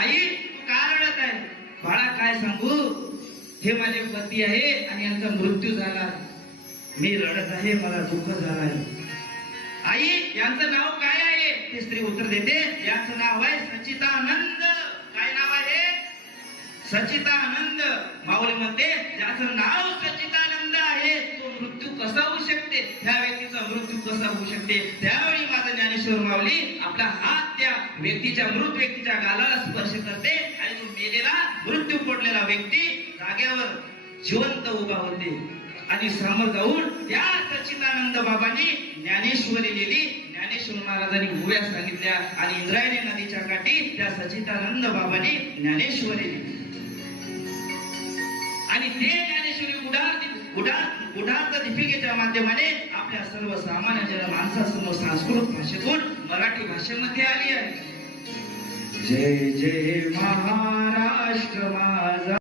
आई तू का रडत आहे? बाळा काय सांगू, हे माझे पती आहे आणि यांचा मृत्यू झाला. मी रडत आहे, मला दुःख झालं आहे. आई यांचं नाव काय आहे? ती स्त्री उत्तर देते, यांचं नाव आहे सच्चिदानंद. काय नाव आहे? सच्चिदानंद. माऊली म्हणते, ज्याचं नाव सच्चिदानंद आहे तो मृत्यू कसा होऊ शकते, त्या व्यक्तीचा मृत्यू कसा होऊ शकते. त्यावेळी माझा ज्ञानेश्वर माऊली आपला हात त्या व्यक्तीच्या, मृत व्यक्तीच्या गालाला स्पर्श करते आणि तो मेलेला, मृत्यू पडलेला व्यक्ती जाग्यावर जिवंत उभा होते. आणि समोर जाऊन त्या सच्चिदानंद बाबांनी ज्ञानेश्वरी लिहिली. ज्ञानेश्वर महाराजांनी गोव्या सांगितल्या आणि इंद्रायणी नदीच्या काठी त्या सच्चिदानंद बाबांनी ज्ञानेश्वरी लिहिली. आणि ते ज्ञानेश्वरी गुढार्थ दीपिकेच्या माध्यमाने आपल्या सर्वसामान्य माणसासमोर संस्कृत भाषेतून मराठी भाषेमध्ये आली आहे. जय जय महाराष्ट्र.